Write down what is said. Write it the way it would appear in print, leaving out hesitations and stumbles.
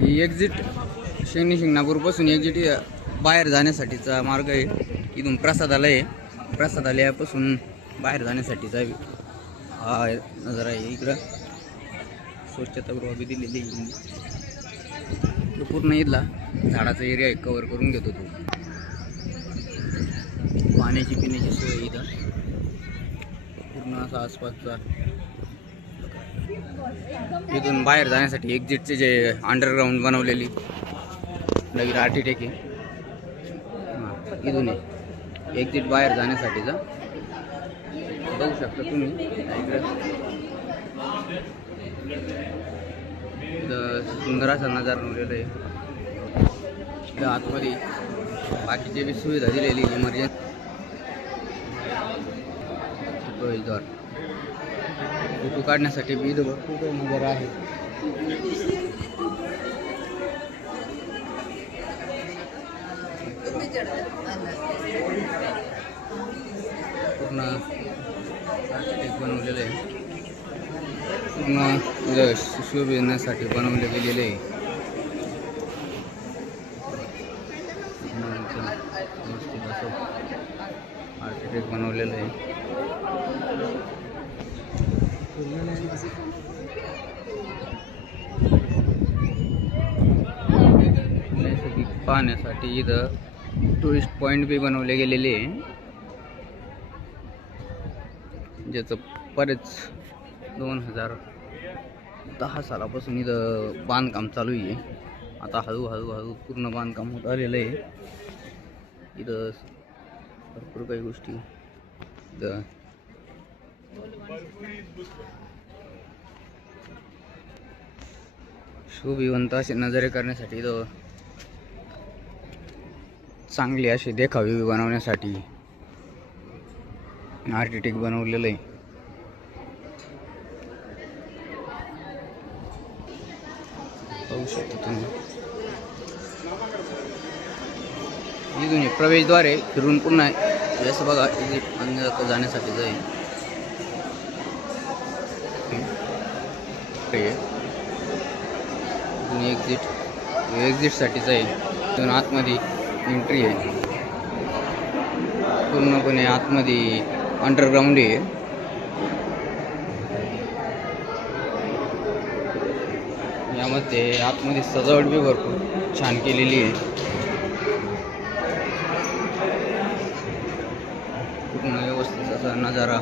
ही exit Shani शिंगणापूरपासून exit बाहेर जाण्यासाठीचा मार्ग आहे. इथून प्रसादालय आहे, प्रसादालयापासून बाहेर जाण्यासाठीचा हा नजारा आहे. इकडं स्वच्छतागृह बी दिलेली पूर्ण इथला झाडाचा एरिया आहे, कव्हर करून घेतो तो. पाण्याची पिण्याची सोय इथं पूर्ण असा आसपासचा. इथून बाहेर जाण्यासाठी एक्झिटचे जे अंडरग्राऊंड बनवलेली नवीन आर्किटेक्ट आहे, इथून एक्झिट बाहेर जाण्यासाठीचा बघू शकता तुम्ही. इकडं सुंदर असा नजारा बनवलेला आहे. इकडं आतमध्ये बाकीचे बी सुविधा दिलेली इमर्जन्सी प्रवेशद्वार. फोटो काढण्यासाठी बी इथं भरपूर नजारा आहे. पूर्ण आर्किटेक्ट बनवलेलं आहे, पूर्ण सुशोभण्यासाठी बनवले गेलेले आहे. आर्किटेक्ट बनवलेलं आहे. नैसर्गिक पाहण्यासाठी इथं टुरिस्ट पॉइंट बी बनवले गेलेले आहे, ज्याचं बरेच 2010 सालापासून इथं बांधकाम चालू आहे. आता हळूहळू पूर्ण बांधकाम होत आलेलं आहे. इथं भरपूर काही गोष्टी इथं शोभिवंत असे नजारे करण्यासाठी इथं चांगली अशी देखावी बनवण्यासाठी आर्किटेक्ट बनवलेलं आहे. पाहू शकता तुम्ही. इथून प्रवेशद्वार आहे, फिरून पुन्हा असं बघा एक्झिट जाण्यासाठी जाईल. एक्झिटसाठीच आहे. इथून आतमध्ये एंट्री आहे, पूर्णपणे आतमध्ये अंडरग्राऊंड आहे. यामध्ये आतमध्ये सजावट बी भरपूर छान केलेली आहे. पूर्ण व्यवस्थित असा नजारा